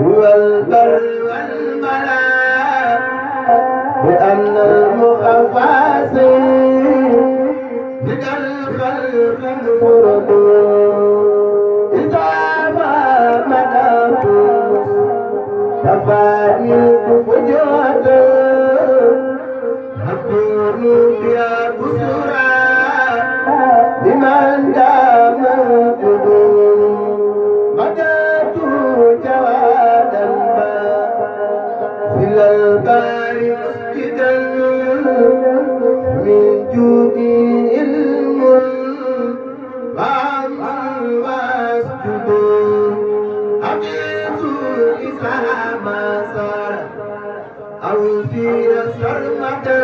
والبر والملاك بأن المخفاسين بك الخلق الفرد إذا ما مداكم تفانيت فجوة أكون بها بسرى لمن دام الجدود مدات جوادا إلى البار مسجدا من جودي علم وعمل واسجد أقيس إذا ما صار أو سير سرمدا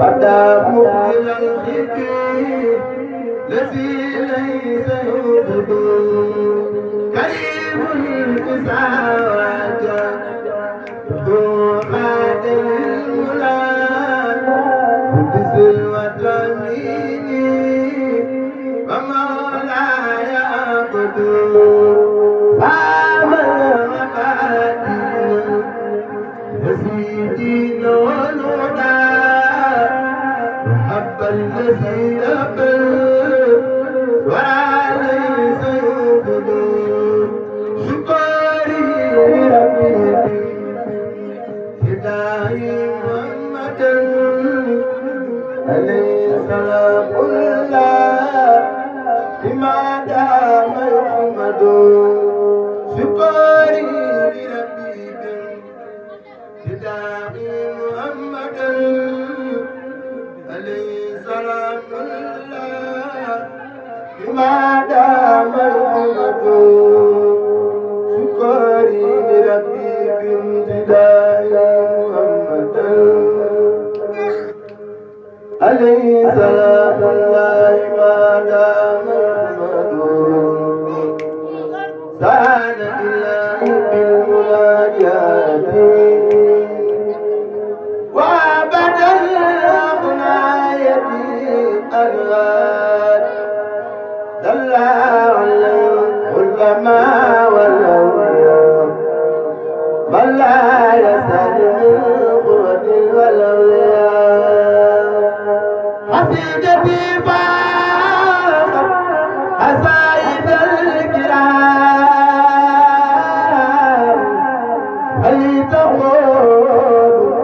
بدا مقبل الخير الذي ليس يوجد كريم الإسعاد ذو خاتم المولى قدس الوطنين ومولاي عبد فام المفاتيح يزيدين والهدى محب الذي أبى وليس يوجد شكري ربي هداي محمد عليه سلام الله بما دام محمد شكري ربي هداي محمد عليه سلام الله بما دام محمد شكري لربي بامتداء محمد عليه سلام الله ما دام محمد سعد الله بالمناجات وابدا اغنايتي الغاد دل عليه العلماء والاولياء من لا يسأل من قوة والاولياء حسيدتي فاقت حسائد الكرام هل تقول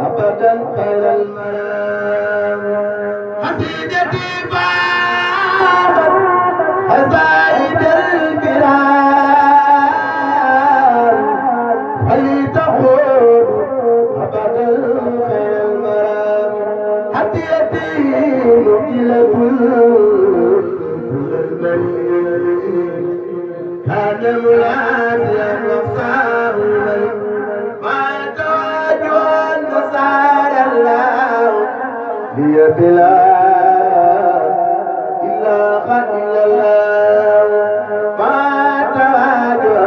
أبدا خير المنام حسيدتي فاقت حسائد الكرام هل تقول أبدا خير المنام حتيتي إلى كل المليء كان ملازيا وصار الملك ما توجه النصارى الله هي بلا إلا قتل الله ما توجه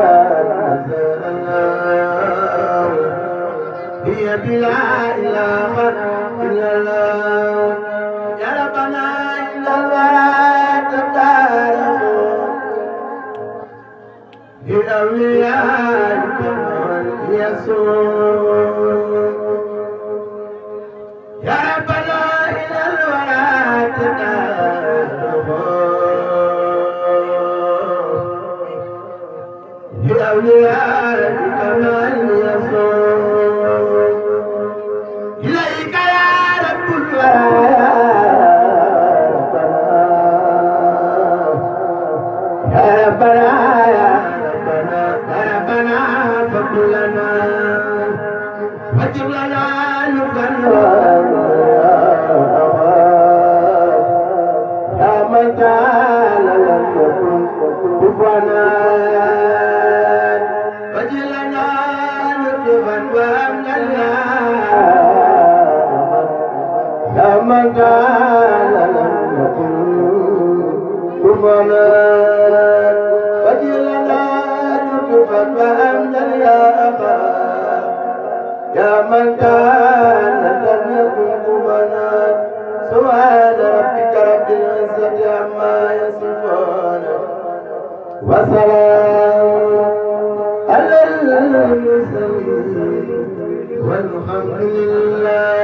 النصارى الله هي بلا إلا قتل الله يا ربنا إلا الورى تدارك بأوليائك من يسوع يا ربنا إلى الورى تدارك بأوليائك من يسوع إليك يا رب الورى يا ربنا لنا واجب لنا يا من كان لم يكن كفنا واجب لنا لطفا وامنا يا من كان لم يكن كفنا واجب لنا لطفا وامنا يا أخا يا من كان لم يكن كفنا سؤال المرسلين والحمد لله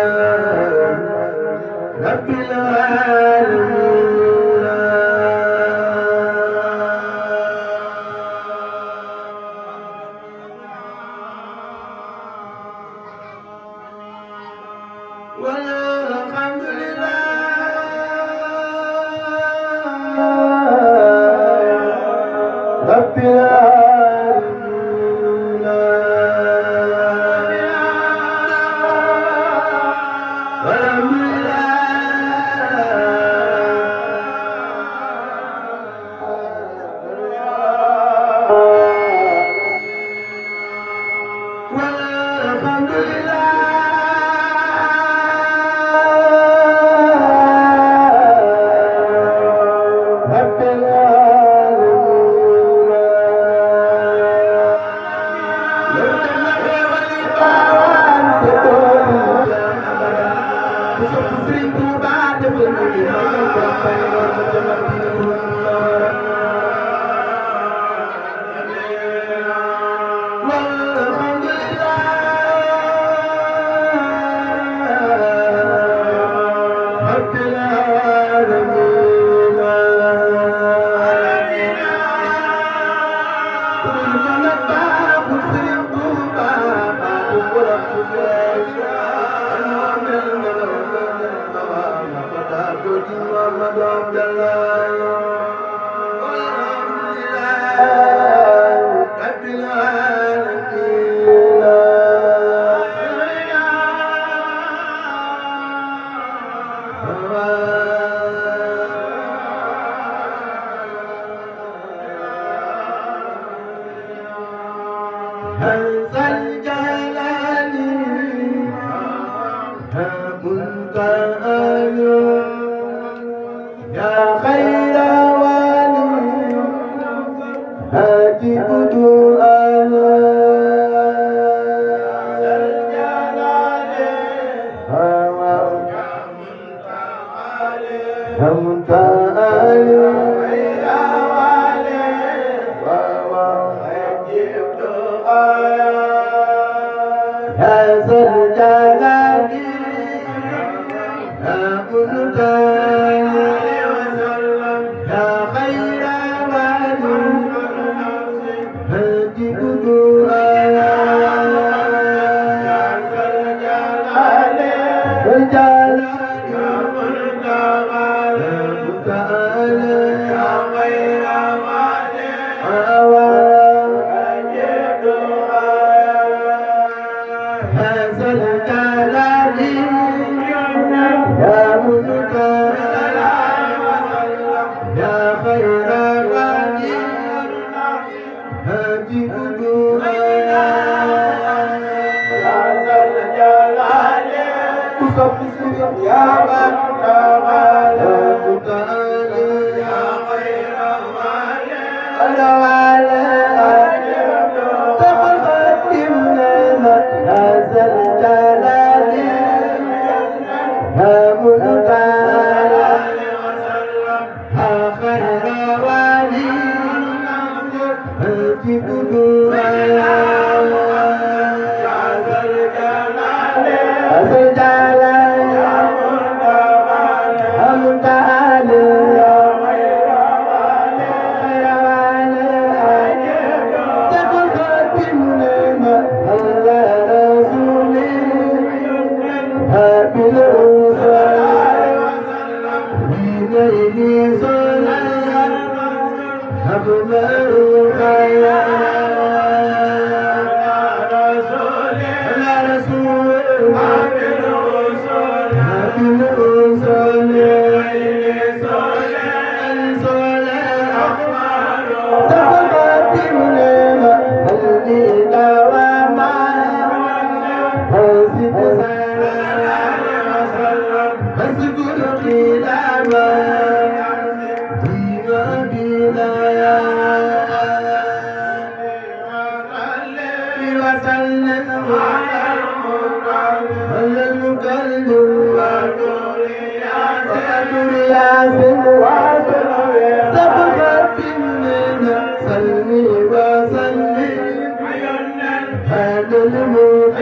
رب العالمين. والحمد لله رب العالمين. والحمد رسول Be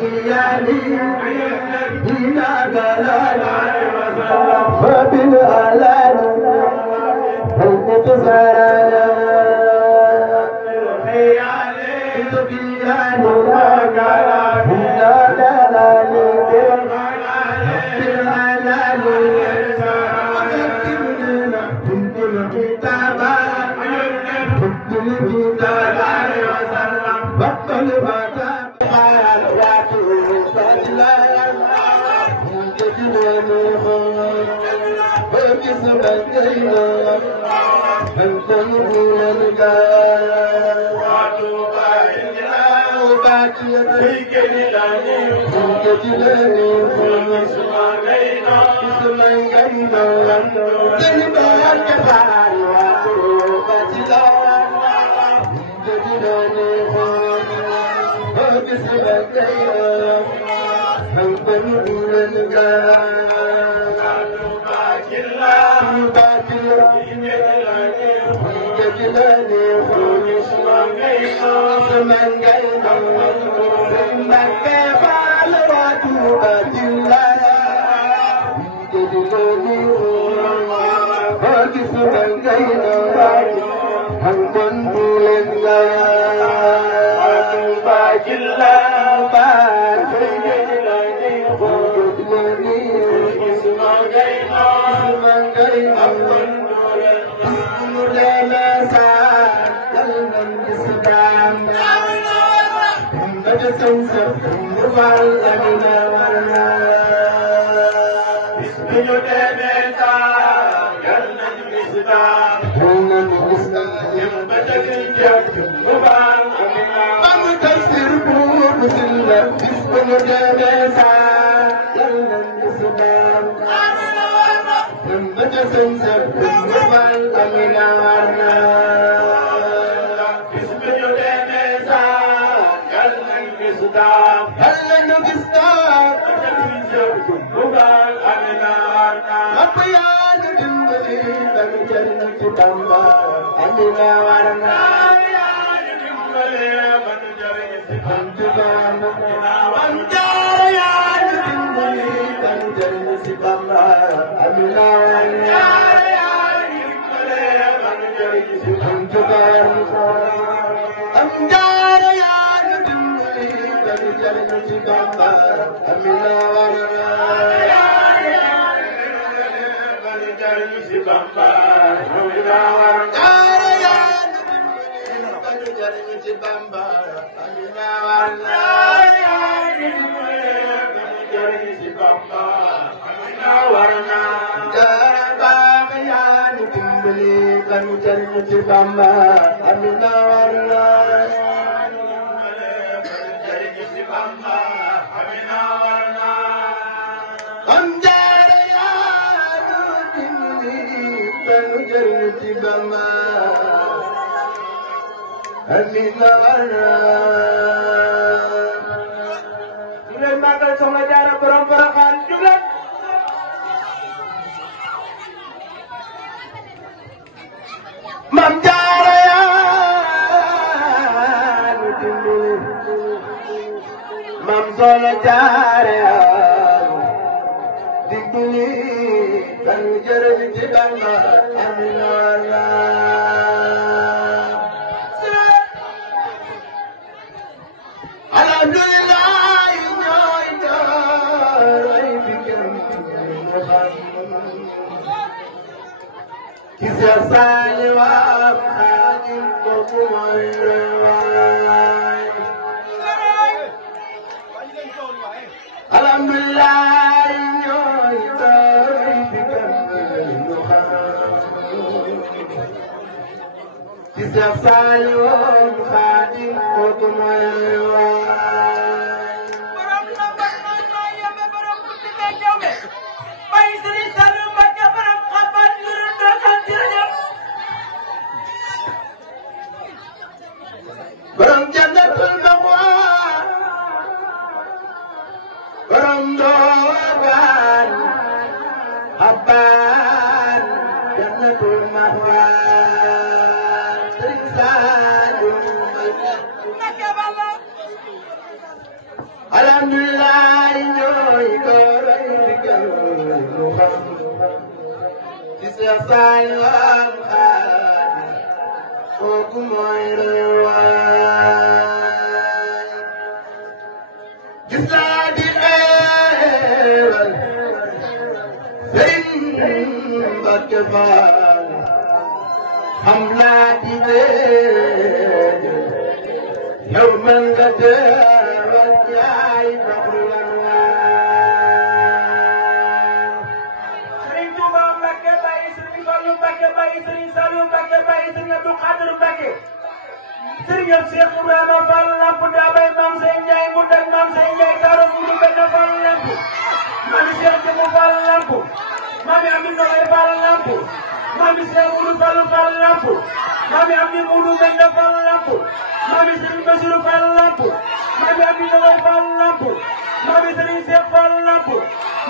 إيالي دينا دلال وبالآلال هل تزارنا alhamdulilah ñooy doolay digal mu xam ci Seex Saaliw am Xaadim kooku mooy rewaay gis naa di xeewal Sëriñ Mbàkke Faal xam naa di dee yow man nga teewal yaay doxul lan waay. Sëriñ Tuuba Mbàkke bàyyi Sëriñ Fallu Mbàkke bàyyi Sëriñ Saliou Mbàkke bàyyi Sëriñ Abdou Khadre Mbàkke. Sëriñ Cheikh Ibrahima Fall Lamp Daabay Maam Sey Njaay mu dag Maam Sey Njaay Kaaro Mudu Benn Fall Lamp. Maami Cheikh Jëmu Fall Lamp. Maami Ami Noxay Fall Lamp. Maami Cheikh Mudu Fall Fall Lamp. Maami Ami Mudu Benn Fall Lamp. Maami Sëriñ Basiru Fall Lamp. Maami Ami Noxay Fall Lamp. Maami Sëriñ Cheikh Fall Lamp.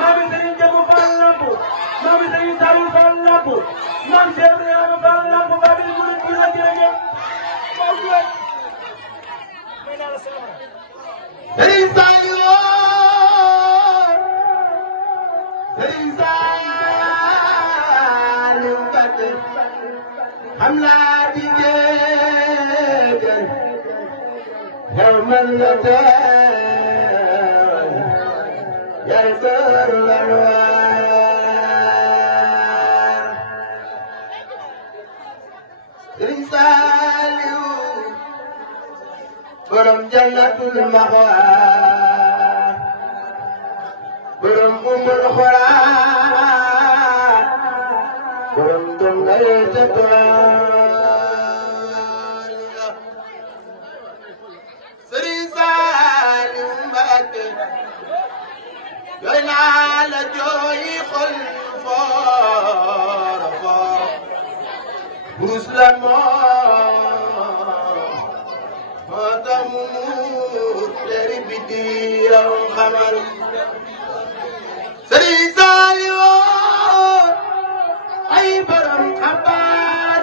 Maami Sëriñ Jëmu Fall Lamp. Maami Sëriñ Saliou Fall Lamp. Maam Cheikh Ibrahima Fall Lamp Babil Mudu bi la jërëjëf. Sëriñ Saaliw Mbàkke xam naa di géej yow man nga teewal yaay kër lan waay Sëriñ Saaliw borom jannatul maxwa borom umul xura borom dongay ca tool Sëriñ Saaliw Mbàkke jooy naa la jooy xol foor foor burus la moo tax mu muur teri bi di yow xamal Sëriñ Saaliw ay borom xabaar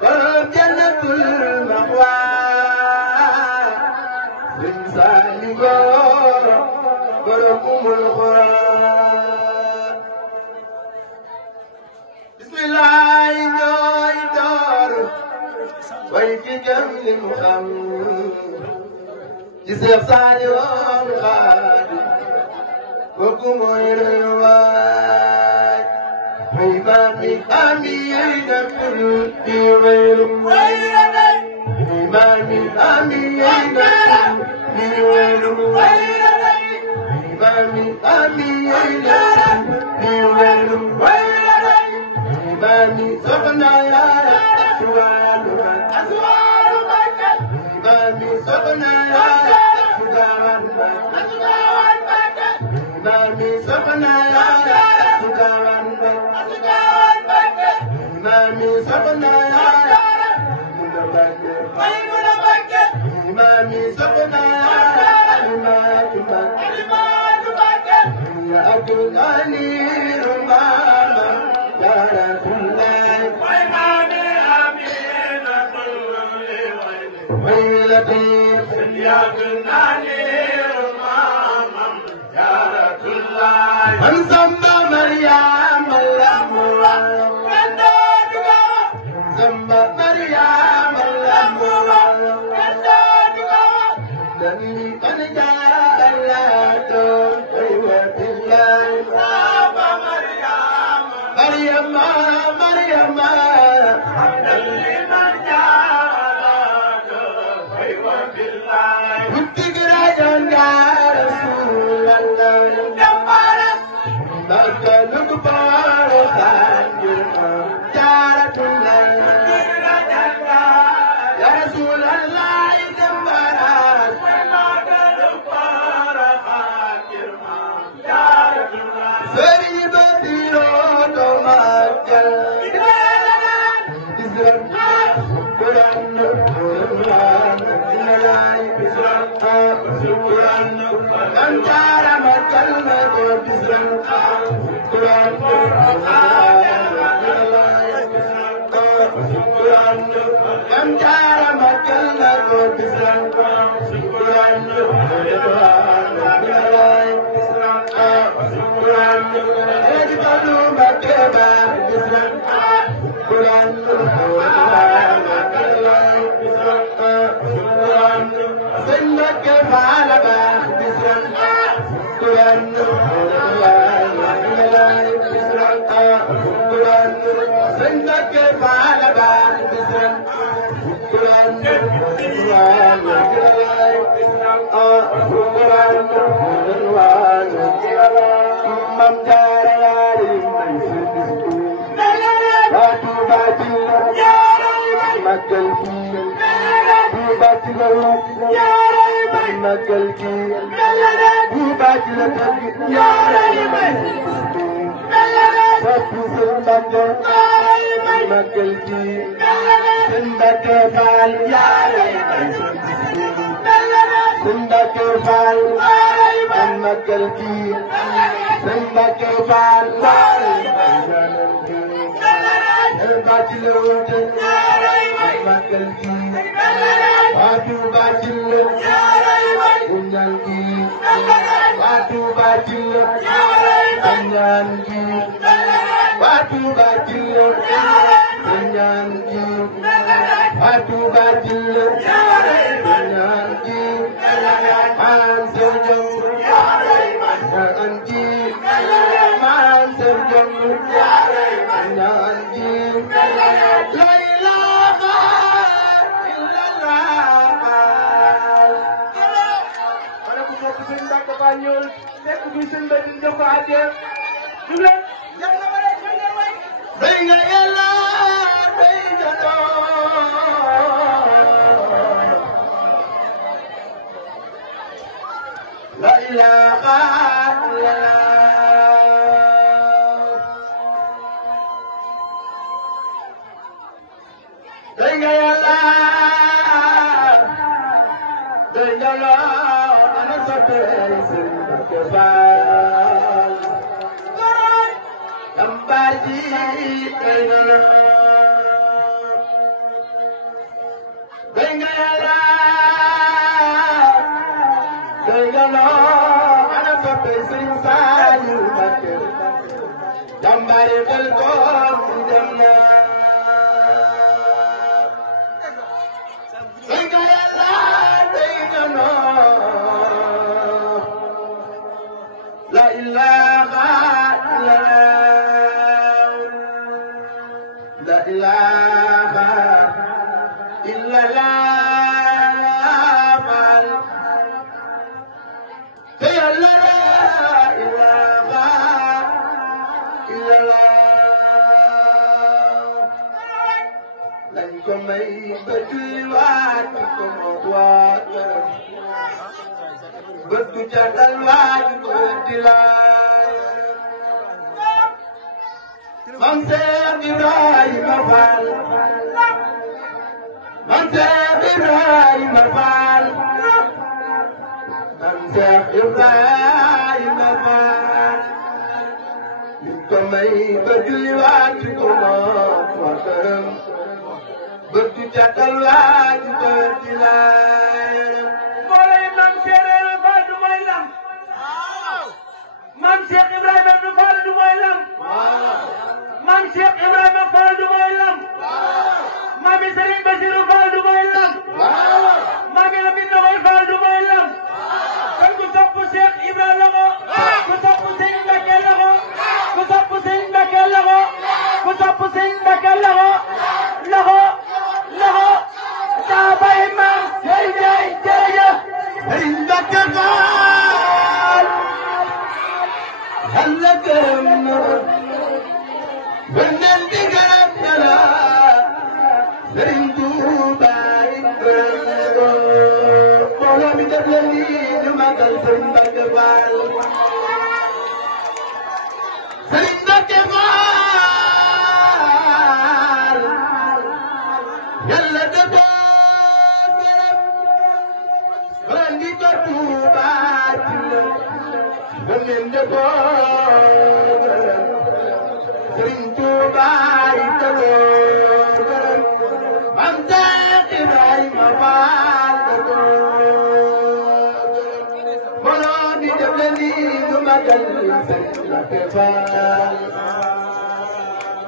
borom jannatul maxwa Sëriñ Saaliw borom umul xura bismillah ñooy door way fi jëm li mu xam ci Seex Saaliw am Xaadim kooku mooy rewaay may maami ami yey nekkul di weylum may maami ami yey nekkul di weylum may maami ami yey nekkul di weylum may maami soxna yaay suwaalu Mami soxna yaay sugaawan Mami soxna yaay sugaawan Mami soxna yaay Mami soxna yaay ya Abdul Aliir Mama Jaaratullaay ويلتيف يا جناني مامم يا رسول الله من سمى مريم الأموال سمى مريم الأموال الذي قد جاء الله قوة الله مريم مريم حمدا لمن جاء Come down,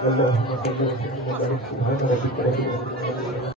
اللهم صل وسلم وبارك سبحان ربك رب العزة